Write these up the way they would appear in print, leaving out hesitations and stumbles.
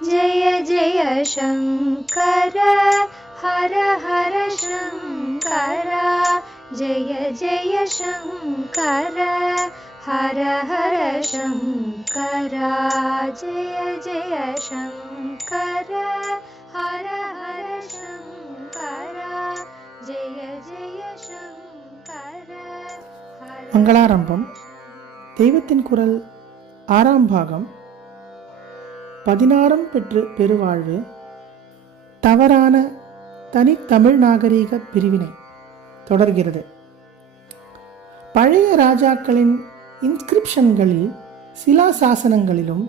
जय जय शङ्कर हर हर शङ्कर जय जय शङ्कर हर हर शङ्कर जय जय शङ्कर हर हर शङ्कर जय जय शङ्कर மங்களாரம்பம் தெய்வத்தின் குரல் 6ஆம் பாகம். 16 பெற்று பெருவாழ்வு. தவறான தனித்தமிழ் நாகரீக பிரிவினை தொடர்கிறது. பழைய ராஜாக்களின் இன்ஸ்கிரிப்ஷன்களில் சிலா சாசனங்களிலும்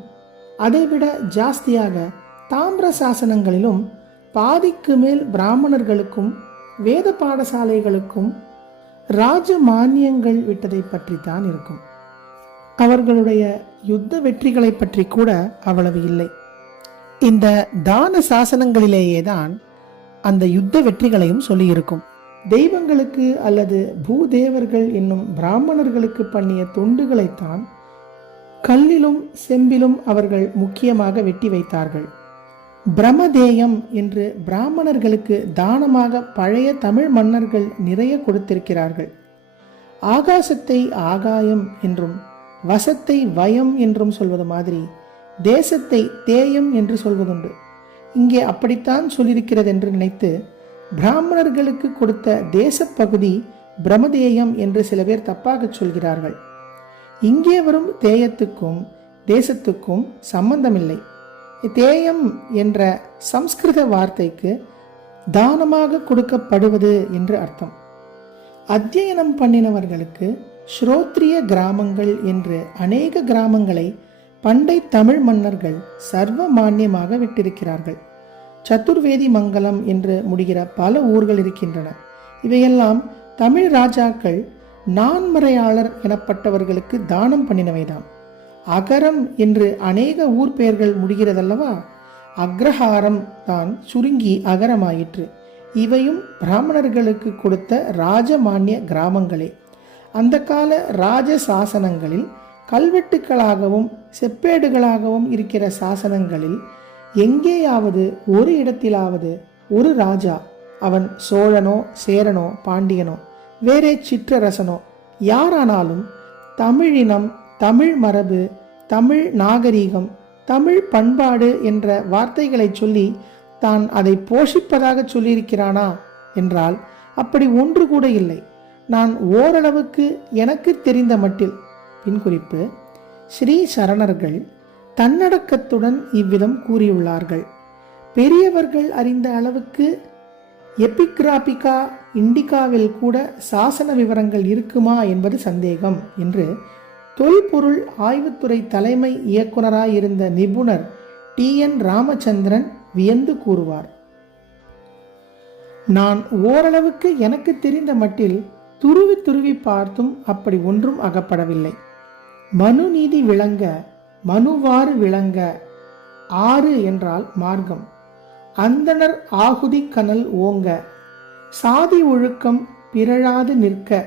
அதைவிட ஜாஸ்தியாக தாமிர சாசனங்களிலும் பாதிக்கு மேல் பிராமணர்களுக்கும் வேத பாடசாலைகளுக்கும் ராஜ மானியங்கள் விட்டதை பற்றி தான் இருக்கும். அவர்களுடைய யுத்த வெற்றிகளை பற்றி கூட அவ்வளவு இல்லை. இந்த தான சாசனங்களிலேயே தான் அந்த யுத்த வெற்றிகளையும் சொல்லியிருக்கும். தெய்வங்களுக்கு அல்லது பூதேவர்கள் என்னும் பிராமணர்களுக்கு பண்ணிய தொண்டுகளைத்தான் கல்லிலும் செம்பிலும் அவர்கள் முக்கியமாக வெட்டி வைத்தார்கள். பிரமதேயம் என்று பிராமணர்களுக்கு தானமாக பழைய தமிழ் மன்னர்கள் நிறைய கொடுத்திருக்கிறார்கள். ஆகாசத்தை ஆகாயம் என்றும் வசத்தை வயம் என்றும் சொல்வது மாதிரி தேசத்தை தேயம் என்று சொல்வதுண்டு. இங்கே அப்படித்தான் சொல்லியிருக்கிறது என்று நினைத்து பிராமணர்களுக்கு கொடுத்த தேசப்பகுதி பிரமதேயம் என்று சில பேர் தப்பாக சொல்கிறார்கள். இங்கே வரும் தேயத்துக்கும் தேசத்துக்கும் சம்பந்தமில்லை. தேயம் என்ற சம்ஸ்கிருத வார்த்தைக்கு தானமாக கொடுக்கப்படுவது என்று அர்த்தம். அத்தியனம் பண்ணினவர்களுக்கு ஸ்ரோத்ரிய கிராமங்கள் என்று அநேக கிராமங்களை பண்டை தமிழ் மன்னர்கள் சர்வ மானியமாக விட்டிருக்கிறார்கள். சதுர்வேதி மங்கலம் என்று முடிகிற பல ஊர்கள் இருக்கின்றன. இவையெல்லாம் தமிழ் ராஜாக்கள் நான்மறையாளர் எனப்பட்டவர்களுக்கு தானம் பண்ணினவைதான். அகரம் என்று அநேக ஊர் பெயர்கள் முடிகிறதல்லவா, அக்ரஹாரம் தான் சுருங்கி அகரமாயிற்று. இவையும் பிராமணர்களுக்கு கொடுத்த ராஜமானிய கிராமங்களே. அந்த கால ராஜ சாசனங்களில் கல்வெட்டுக்களாகவும் செப்பேடுகளாகவும் இருக்கிற சாசனங்களில் எங்கேயாவது ஒரு இடத்திலாவது ஒரு ராஜா, அவன் சோழனோ சேரனோ பாண்டியனோ வேறே சிற்றரசனோ யாரானாலும் தமிழினம், தமிழ் மரபு, தமிழ் நாகரீகம், தமிழ் பண்பாடு என்ற வார்த்தைகளை சொல்லி தான் அதை போஷிப்பதாக சொல்லியிருக்கிறானா என்றால் அப்படி ஒன்று கூட இல்லை. நான் ஓரளவுக்கு எனக்கு தெரிந்த மட்டில், பின்குறிப்பு, ஸ்ரீ சரணர்கள் தன்னடக்கத்துடன் இவ்விதம் கூறியுள்ளார்கள். பெரியவர்கள் அறிந்த அளவுக்கு எபிகிராபிகா இண்டிகாவில் கூட சாசன விவரங்கள் இருக்குமா என்பது சந்தேகம் என்று தொல்பொருள் ஆய்வுத்துறை தலைமை இயக்குனராயிருந்த நிபுணர் TN ராமச்சந்திரன் வியந்து கூறுவார். நான் ஓரளவுக்கு எனக்கு தெரிந்த மட்டில் துருவி துருவி பார்த்தும் அப்படி ஒன்றும் அகப்படவில்லை. மனு நீதி விளங்க, மனுவாறு விளங்க, ஆறு என்றால் மார்க்கம், அந்தணர் ஆகுதி கனல் ஓங்க, சாதி ஒழுக்கம் பிறழாது நிற்க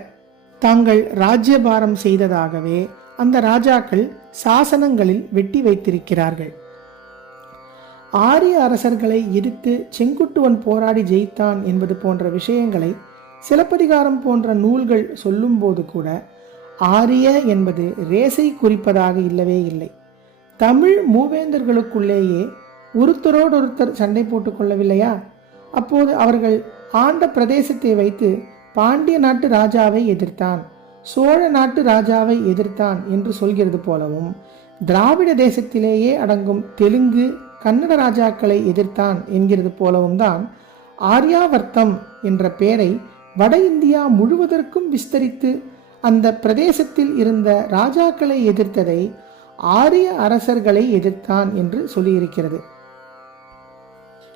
தாங்கள் ராஜ்யபாரம் செய்ததாகவே அந்த ராஜாக்கள் சாசனங்களில் வெட்டி வைத்திருக்கிறார்கள். ஆரிய அரசர்களை எதிர்த்து செங்குட்டுவன் போராடி ஜெயித்தான் என்பது போன்ற விஷயங்களை சிலப்பதிகாரம் போன்ற நூல்கள் சொல்லும் போது கூட ஆரிய என்பது ரேசை குறிப்பதாக இல்லவே இல்லை. தமிழ் மூவேந்தர்களுக்குள்ளேயே ஒருத்தரோடொருத்தர் சண்டை போட்டுக் கொள்ளவில்லையா? அப்போது அவர்கள் ஆண்ட பிரதேசத்தை வைத்து பாண்டிய நாட்டு ராஜாவை எதிர்த்தான், சோழ நாட்டு ராஜாவை எதிர்த்தான் என்று சொல்கிறது போலவும், திராவிட தேசத்திலேயே அடங்கும் தெலுங்கு கன்னட ராஜாக்களை எதிர்த்தான் என்கிறது போலவும் தான் ஆர்யாவர்த்தம் என்ற பெயரை வட இந்தியா முழுவதற்கும் விஸ்தரித்து அந்த பிரதேசத்தில் இருந்த ராஜாக்களை எதிர்த்ததை ஆரிய அரசர்களை எதிர்த்தான் என்று சொல்லியிருக்கிறது.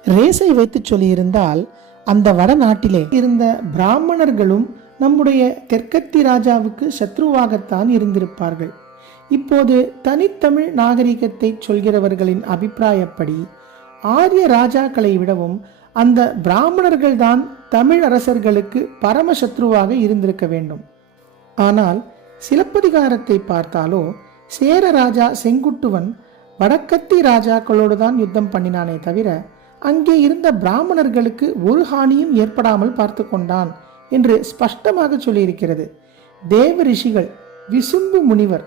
ரேசை வைத்து சொல்லியிருந்தால் அந்த வடநாட்டிலே இருந்த பிராமணர்களும் நம்முடைய தெற்கத்தி ராஜாவுக்கு சத்ருவாகத்தான் இருந்திருப்பார்கள். இப்போது தனித்தமிழ் நாகரிகத்தை சொல்கிறவர்களின் அபிப்பிராயப்படி ஆரிய ராஜாக்களை விடவும் அந்த பிராமணர்கள்தான் தமிழ் அரசர்களுக்கு பரமசத்ருவாக இருந்திருக்க வேண்டும். ஆனால் சிலப்பதிகாரத்தை பார்த்தாலோ சேர ராஜா செங்குட்டுவன் வடக்கத்தி ராஜாக்களோடு தான் யுத்தம் பண்ணினானே தவிர அங்கே இருந்த பிராமணர்களுக்கு ஒரு ஹானியும் ஏற்படாமல் பார்த்து கொண்டான் என்று ஸ்பஷ்டமாக சொல்லியிருக்கிறது. தேவ ரிஷிகள் விசும்பு முனிவர்,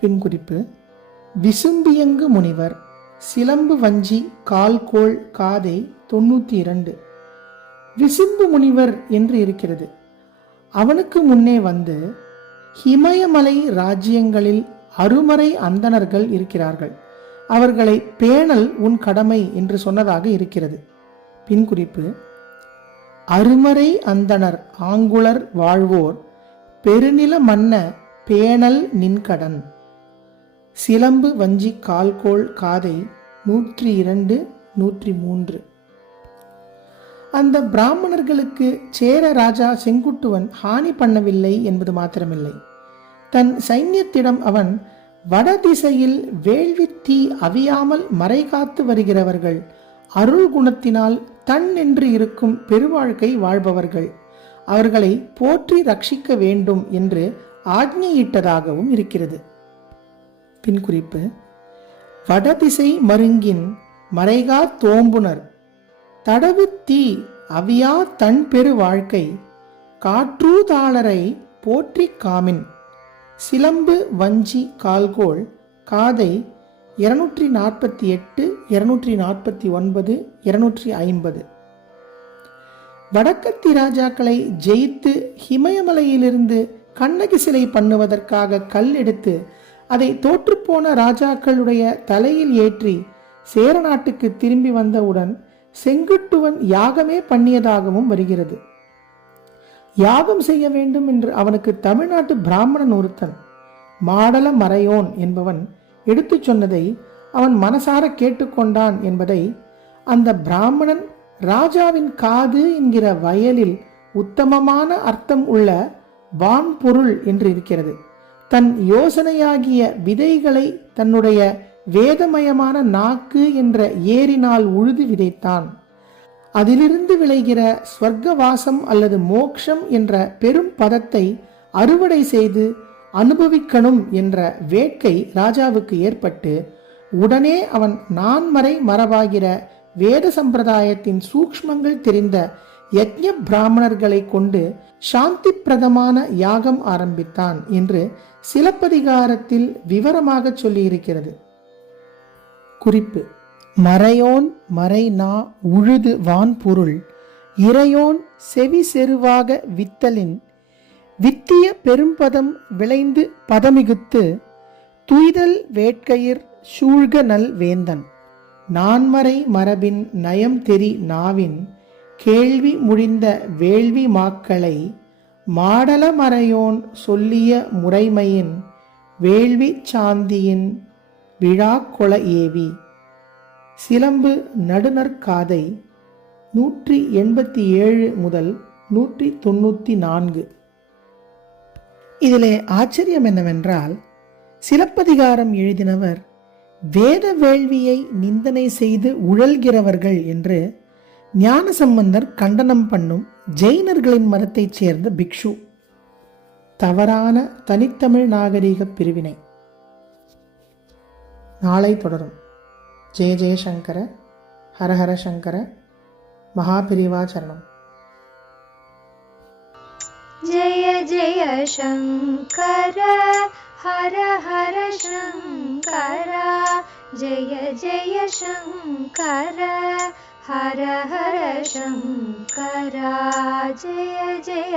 பின்குறிப்பு, விசும்பியங்கு முனிவர், சிலம்பு வஞ்சி கால்கோள் காதை 92. விசும்பு முனிவர் என்று இருக்கிறது. அவனுக்கு முன்னே வந்து ஹிமயமலை ராஜ்யங்களில் அருமறை அந்தணர்கள் இருக்கிறார்கள், அவர்களை பேணல் உன் கடமை என்று சொன்னதாக இருக்கிறது. பின்குறிப்பு, அருமறை அந்தணர் ஆங்குளர் வாழ்வோர் பெருநில மன்ன பேணல் நின்கடன். சிலம்பு வஞ்சி கால்கோள் காதை 102, 103. அந்த பிராமணர்களுக்கு சேர ராஜா செங்குட்டுவன் ஹானி பண்ணவில்லை என்பது மாத்திரமில்லை, தன் சைன்யத்திடம் அவன் வடதிசையில் வேள்வி தீ அவியாமல் மறைகாத்து வருகிறவர்கள், அருள் குணத்தினால் தன் என்று இருக்கும் பெருவாழ்க்கை வாழ்பவர்கள், அவர்களை போற்றி ரட்சிக்க வேண்டும் என்று ஆக்ஞையிட்டதாகவும் இருக்கிறது. பின்குறிப்பு, வடதிசை மருங்கின் மறைகா தோம்புனர் தடவு தீ அவியா தன் பெரு வாழ்க்கை காற்றூதாளரை போற்றி காமின். சிலம்பு வஞ்சி கால்கோள் காதை 248, 249, 250. வடக்கத்தி ராஜாக்களை ஜெயித்து ஹிமயமலையிலிருந்து கண்ணகி சிலை பண்ணுவதற்காக கல் எடுத்து அதை தோற்றுப்போன ராஜாக்களுடைய தலையில் ஏற்றி சேர நாட்டுக்கு திரும்பி வந்தவுடன் செங்குட்டுவன் யாகமே பண்ணியதாகவும் வருகிறது. யாகம் செய்ய வேண்டும் என்று அவனுக்கு தமிழ்நாட்டு பிராமணன் ஒருத்தன் மாடல மறையோன் என்பவன் எடுத்து சொன்னதை அவன் மனசார கேட்டுக்கொண்டான் என்பதை அந்த பிராமணன் ராஜாவின் காது என்கிற வயலில் உத்தமமான அர்த்தம் உள்ள வான்பொருள் என்று இருக்கிறது. தன் யோசனையாகிய விதைகளை தன்னுடைய வேதமயமான நாக்கு என்ற ஏரினால் உழுது விதைத்தான். அதிலிருந்து விளைகிற ஸ்வர்க்கவாசம் அல்லது மோக்ஷம் என்ற பெரும் பதத்தை அறுவடை செய்து அனுபவிக்கணும் என்ற வேட்கை ராஜாவுக்கு ஏற்பட்டு உடனே அவன் நான்மறை மரபாகிற வேத சம்பிரதாயத்தின் சூக்ஷ்மங்கள் தெரிந்த யஜ்ஞ பிராமணர்களை கொண்டு சாந்தி பிரதமான யாகம் ஆரம்பித்தான் என்று சிலப்பதிகாரத்தில் விவரமாக சொல்லியிருக்கிறது. குறிப்பு, மறையோன் மறைநா உழுது வான்பொருள் இறையோன் செவி செருவாக வித்தலின் வித்திய பெரும்பதம் விளைந்து பதமிகுத்து துய்தல் வேட்கையிர் சூழ்க நல் வேந்தன் நான்மறை மரபின் நயம் தெரி நாவின் கேள்வி முடிந்த வேள்வி மாக்களை மாடல மறையோன் சொல்லிய முறைமையின் வேள்வி சாந்தியின் விழா கொள ஏவி. சிலம்பு நடுநற்காதை 187 முதல் 194. இதிலே ஆச்சரியம் என்னவென்றால், சிலப்பதிகாரம் எழுதினவர் வேத வேள்வியை நிந்தனை செய்து உழல்கிறவர்கள் என்று ஞானசம்பந்தர் கண்டனம் பண்ணும் ஜெயினர்களின் மதத்தைச் சேர்ந்த பிக்ஷு. தவறான தனித்தமிழ் நாகரீக பிரிவினை. நாளை தொடரும். ஜெய ஜெயசங்கர, ஹரஹர சங்கர, மகாபிரிவா சரணம். जय जय शंकर हर हर शंकर जय जय शंकर हर हर शंकर जय जय